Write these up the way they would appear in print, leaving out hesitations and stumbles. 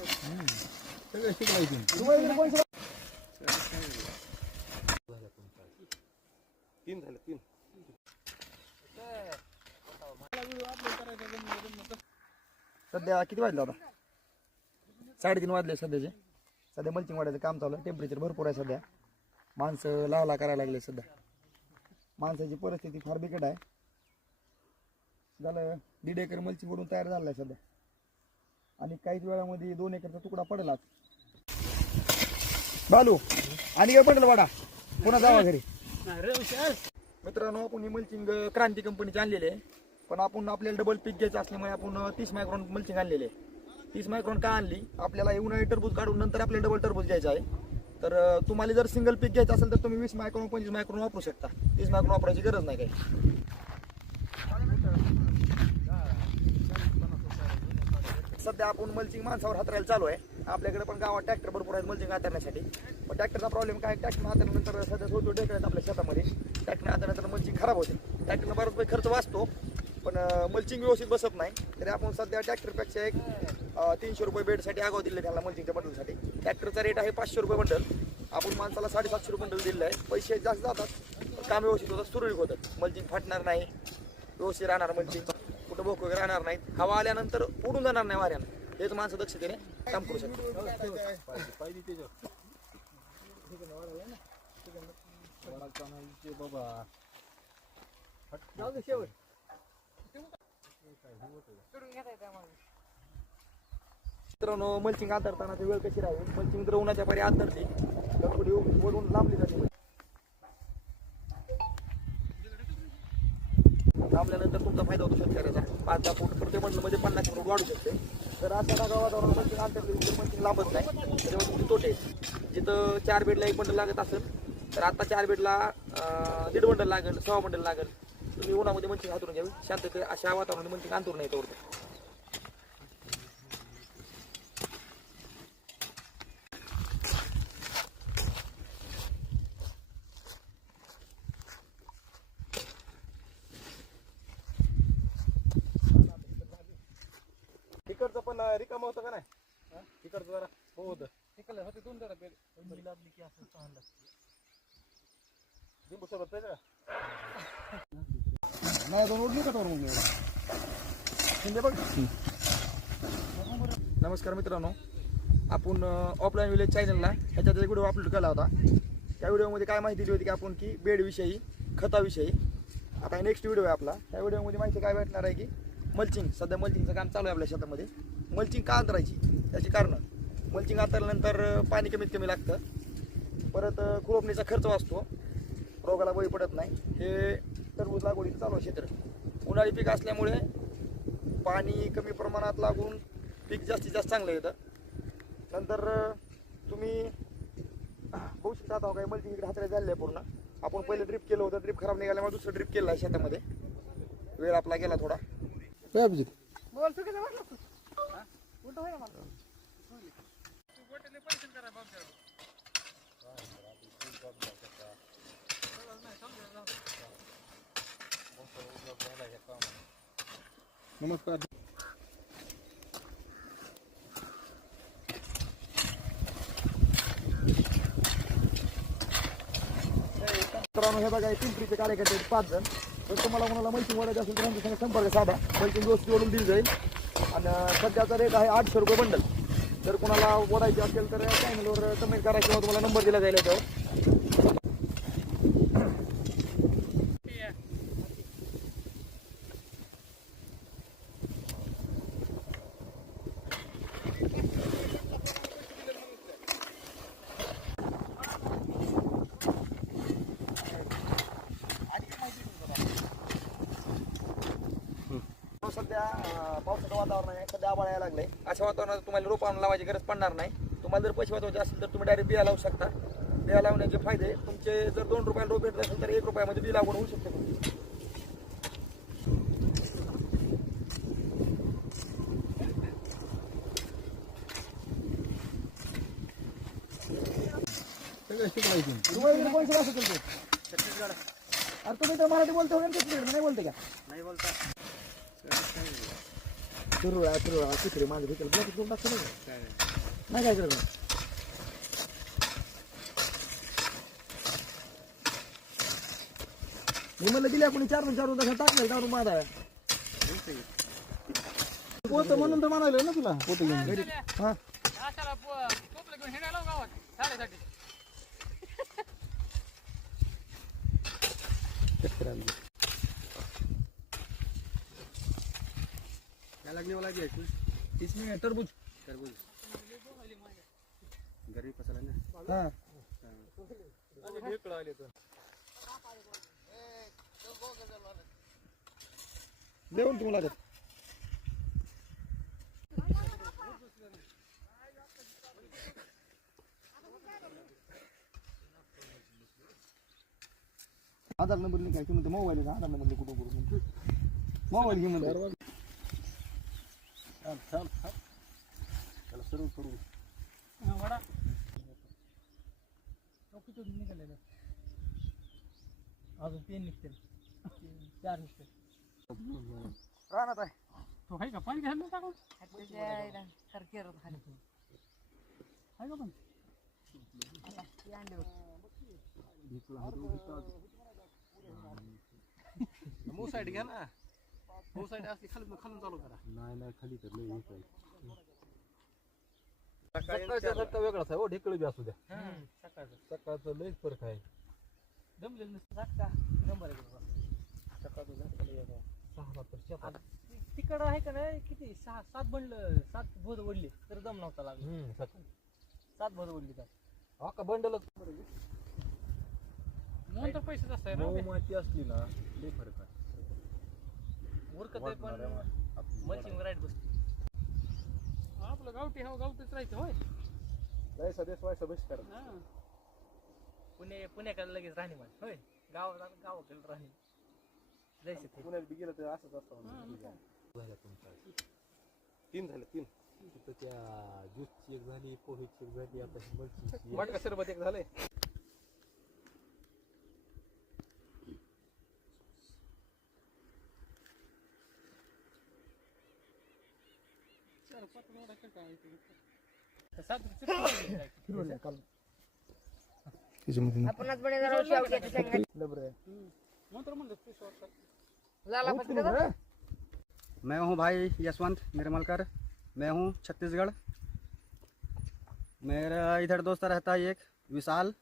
सगळं शिकवायचं. तीन झाले तीन. सध्या किती वाजले आता? 3:30 वाजले सध्याचे. सध्या मल्चिंग वाढायचं काम चालू आहे. टेम्परेचर भरपूर आहे सध्या. माणसं लावला करायला लागले सध्या. माणसाची परिस्थिती फार बिकट आहे. झालं 1.5 एकर मल्चिंग वरून तयार झालं आहे सध्या. आणि काहीच वेळामध्ये 2 एकरचा तुकडा पडेल आज. बालू आणि काय पडेल वाडा पुन्हा जावा घरी. मित्रांनो, आपण ही मल्चिंग क्रांती कंपनीची आणलेली आहे. पण आपण आपल्याला डबल पीक घ्यायचं असल्यामुळे आपण 30 मायक्रॉन मल्चिंग आणलेली आहे. 30 मायक्रॉन का आणली? आपल्याला उन्हाळी टरबूज काढून नंतर आपल्याला डबल टरबूज घ्यायचं आहे. तर तुम्हाला जर सिंगल पीक घ्यायचं असेल तर तुम्ही 20 मायक्रॉन 25 मायक्रॉन वापरू शकता. 30 मायक्रॉन वापरायची गरज नाही काही. सध्या आपण मल्चिंग माणसावर हातरायला चालू आहे. आपल्याकडे पण गावात ट्रॅक्टर भरपूर आहेत मल्चिंग हातरण्यासाठी. पण ट्रॅक्टरचा प्रॉब्लेम काय? ट्रॅक्टर हातरल्यानंतर सध्या थोडं ढेकळत आपल्या शेतामध्ये. ट्रॅक्टर हातरल्यानंतर मल्चिंग खराब होते. ट्रॅक्टरनं बराच खर्च वाचतो पण मल्चिंग व्यवस्थित बसत नाही. तरी आपण सध्या ट्रॅक्टरपेक्षा एक 300 रुपये बेडसाठी आगाव दिले त्याला मल्चिंगच्या बंडलसाठी. ट्रॅक्टरचा रेट आहे 500 रुपये बंडल. आपण माणसाला 750 रुपये बंडल दिलेलं आहे. पैसे जास्त जातात, काम व्यवस्थित होतं, सुरळीत होतं. मल्चिंग फाटणार नाही, व्यवस्थित राहणार मल्चिंग. कुठं भोक वगैरे राहणार नाहीत. हवा आल्यानंतर उडून जाणार नाही वाऱ्यानं. हेच माणसं दक्षतेने काम करू शकतात. मित्रांनो, मल्चिंग अंतरताना वेळ कशी राहील? मल्चिंग जर उन्हाच्या पारी अंतरते तर पुढे वरून लांबली जाते. लांबल्यानंतर तुमचा फायदा होतो शेतकऱ्याचा. 5-10 फूट प्रत्येक बंडलमध्ये 50 फूट वाढू शकते. जर अशा ढगाळ वातावरण मल्चिंग अंतरते मल्चिंग लांबत नाही, त्याच्यावर तुमचे तोटे. जिथं 4 बेडला 1 बंडल लागत असेल तर आता 4 बेडला 1.5 बंडल लागेल, 6 बंडल लागेल. तुम्ही उन्हामध्ये मल्चिंग हातरून घ्यावी. शांतते अशा वातावरणामध्ये मल्चिंग अंतरून नाही तोडतं. तिकडचं पण रिकाम होतं का नाही? तिकडचं जरा हो होतं. तिकडलं होते 2 जरा बेड लागली की असं चांगलं. लिंबू सरबत आहे का? नाही 2 उडली का तोरून बघ. नमस्कार मित्रांनो, आपण ऑफलाईन विलेज चॅनलला ह्याच्यात एक व्हिडिओ अपलोड केला होता. त्या व्हिडिओमध्ये काय माहिती दिली होती की आपण की बेडविषयी, खताविषयी. आता नेक्स्ट व्हिडिओ आहे आपला. त्या व्हिडिओमध्ये माहिती काय भेटणार आहे की मल्चिंग. सध्या मल्चिंगचं काम चालू आहे आपल्या शेतामध्ये. मल्चिंग का अंतरायची त्याची कारणं. मल्चिंग अंतरल्यानंतर पाणी कमीत कमी लागतं. परत खुरपणीचा खर्च वाचतो, रोगाला बळी पडत नाही. हे टरबूज लागवडीचं चालू आहे क्षेत्र. उन्हाळी पीक असल्यामुळे पाणी कमी प्रमाणात लागून पीक जास्तीत जास्त चांगलं येतं. नंतर तुम्ही बघू शकता आता काय मल्चिंग इकडे हाताला झालेलं आहे पूर्ण. आपण पहिले ड्रिप केलं होतं, ड्रिप खराब निघाल्यामुळे दुसरं ड्रिप केलं आहे शेतामध्ये. वेळ आपला गेला थोडा. नमस्कार. मित्रांनो, हे बघा पिंपरीचे कार्यकर्ते 5 जण. जर तुम्हाला कोणाला मल्चिंग वाढायचं असेल तर आमच्या संग संपर्क साधा. मल्चिंग व्यवस्थित ओढून दिली जाईल. आणि सध्याचा रेट आहे 800 रुपये बंडल. जर कोणाला ओढायची असेल तर चॅनलवर कमेंट करा किंवा तुम्हाला नंबर दिला जाईल याच्यावर. सध्या पावसाचं वातावरण आहे, सध्या आभाळ यायला लागलंय. अशा वातावरणात तुम्हाला रोप आणून लावायची गरज पडणार नाही. तुम्हाला जर पैसे वाचवायचे असेल तर तुम्ही डायरेक्ट बिया लावू शकता. बिया लावण्याचे फायदे तुमचे, जर 2 रुपयाला रोप भेटत असेल तर 1 रुपयामध्ये बी लागवड होऊ शकते तुमची. सगळं शिकवायचं. तुम्हाला कोणती भाषा बोलतो? छत्तीसगड. अरे तुम्ही तर मराठी बोलतो का? नाही बोलते का? नाही बोलता. सुरू आहे, तिकडे माझं भेटेल. नाही काय करत मी म्हणलं दिले आपण 4 टाकलं काढून बांधा पोतं म्हणून तर म्हणाले ना तुला पोतं घेऊन घरी. हा क्या लगने वाला है इसमें तरबूज तरबूज गर्मी फसल है ना हा देऊन तुम्हाला त्यात. आधार नंबर नाही काय म्हणते मोबाईल आधार नंबर कुठं कुठं मोबाईल घे म्हणते थांब त्याला सर्व करू अजून 3 निघतील 4 निघतील राहणार आहे तो आहे का पाणी घ्यायला टाकून आहे का पण मो साईड घ्या ना मो साईड असली खालून खालून चालू करा नाही खाली तर लय हे काय. सकाळचा फक्त वेगळाच आहे हो ढेकळ बी असू द्या सकाळचं लयच फरक आहे. दमलेलं नसतं नंबर तिकडं आहे का नाही किती 6-7 बनलं 7 भोद ओढली तर दम नव्हता लागला सकाळी 7 भोद ओढली तर हा का बंडलच म्हणून तर पैसे जास्त आहे मऊ ना माती असली ना लय फरक आहे. उरकत आहे पण मल्चिंग राईट बसते आपलं गावठी हा गावठीच राहायचं होय लय सदेश व्हायचं बहिष्कार. पुण्याकडे लगेच राहणे मान होय गावाकडे राहणे जायचं ते पुण्यात बी गेलं तर असंच असतं. झाल्या तुमच्या 3 झाले 3 तिथं त्या ज्यूसची एक झाली पोहेची एक झाली आता मलची मटका सरबत एक झालंय आपणच बने जरा शेवग्याच्या शेंगा झाला पण मैं हूं भाई यशवंत निर्मलकर, मैं हूं छत्तीसगढ़। मेरा इधर दोस्त रहता है एक विशाल,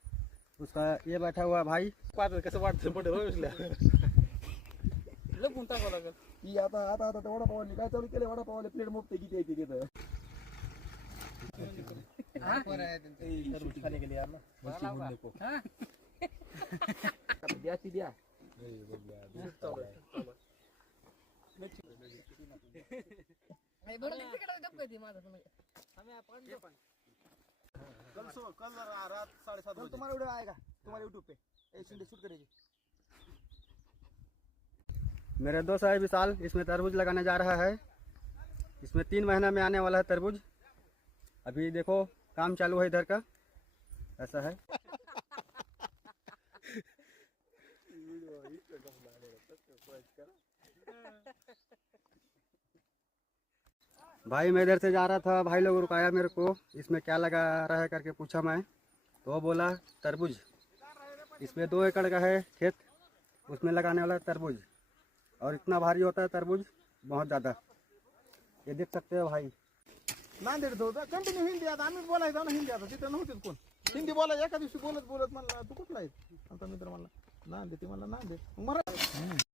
उसका ये बैठा हुआ है भाई। कसं वाटतं मोठं होय लपून टाकावं लागेल की आता आता आता त्या वडापावाली काय चालू केलं वडापावाले प्लेट मोठे किती आहे तिथं खाली गेली यार द्याची द्या कल रात 7:30 बजे तुम्हाला व्हिडिओ आहे का तुम्हाला यूट्यूब पे शूट करेगी मेरा दोस्त है विशाल, इसमें तरबूज लगाने जा रहा है। इसमें 3 महीना में आने वाला है तरबूज। अभी देखो काम चालू है इधर का, ऐसा है। भाई मैं इधर से जा रहा था, भाई लोग रुकाया मेरे को, इसमें क्या लगा रहा है करके पूछा मैं, तो वो बोला तरबूज। इसमें 2 एकड़ का है खेत, उसमें लगाने वाला है तरबूज, और इतना भारी होता है तरबूज, बहुत ज़्यादा। ये देख सकते हो भाई। नांदेड होता कंटिन्यू हिंदी. आता आम्ही बोलायचं ना हिंदी. आता तिथं नव्हतीच कोण हिंदी बोलायचं. एका दिवशी बोलत बोलत म्हणला तू कुठला आहे आता मित्र म्हणला नांदेड. ते म्हणला नांदेड मराठी